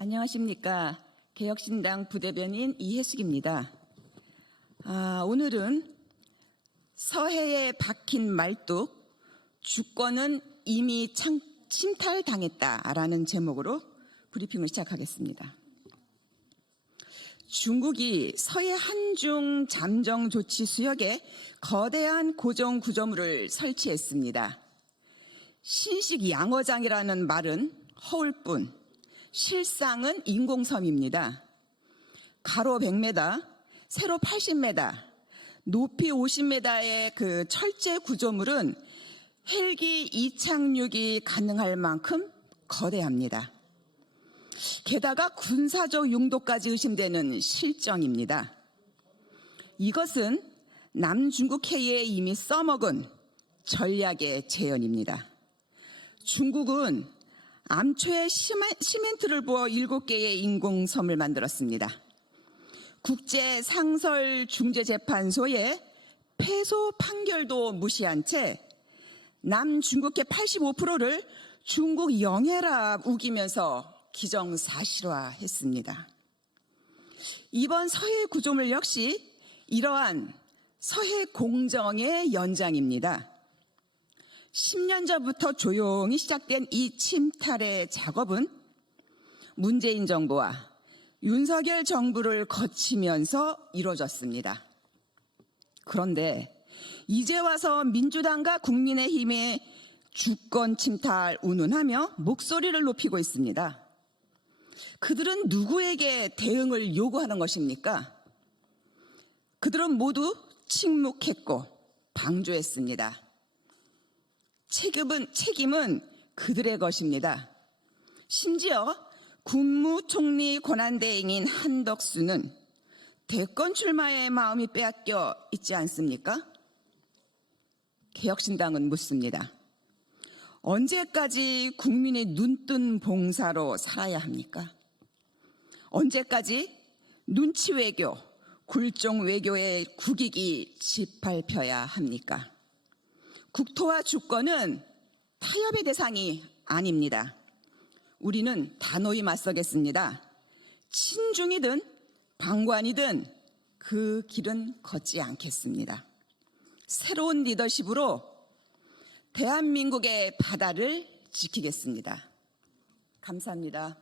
안녕하십니까. 개혁신당 부대변인 이혜숙입니다. 아, 오늘은 서해에 박힌 말뚝, 주권은 이미 창, 침탈당했다라는 제목으로 브리핑을 시작하겠습니다. 중국이 서해 한중 잠정 조치 수역에 거대한 고정 구조물을 설치했습니다. 신식 양어장이라는 말은 허울 뿐, 실상은 인공섬입니다. 가로 100m, 세로 80m, 높이 50m의 그 철제 구조물은 헬기 이착륙이 가능할 만큼 거대합니다. 게다가 군사적 용도까지 의심되는 실정입니다. 이것은 남중국 해에 이미 써먹은 전략의 재현입니다. 중국은 암초에 시멘트를 부어 7개의 인공섬을 만들었습니다. 국제 상설 중재 재판소의 패소 판결도 무시한 채 남중국해 85%를 중국 영해라 우기면서 기정사실화했습니다. 이번 서해 구조물 역시 이러한 서해 공정의 연장입니다. 10년 전부터 조용히 시작된 이 침탈의 작업은 문재인 정부와 윤석열 정부를 거치면서 이루어졌습니다. 그런데 이제 와서 민주당과 국민의힘의 주권 침탈 운운하며 목소리를 높이고 있습니다. 그들은 누구에게 대응을 요구하는 것입니까? 그들은 모두 침묵했고 방조했습니다. 책임은, 책임은 그들의 것입니다. 심지어 국무총리 권한대행인 한덕수는 대권 출마의 마음이 빼앗겨 있지 않습니까? 개혁신당은 묻습니다. 언제까지 국민의 눈뜬 봉사로 살아야 합니까? 언제까지 눈치 외교, 굴종 외교의 국익이 짓밟혀야 합니까? 국토와 주권은 타협의 대상이 아닙니다. 우리는 단호히 맞서겠습니다. 친중이든 방관이든 그 길은 걷지 않겠습니다. 새로운 리더십으로 대한민국의 바다를 지키겠습니다. 감사합니다.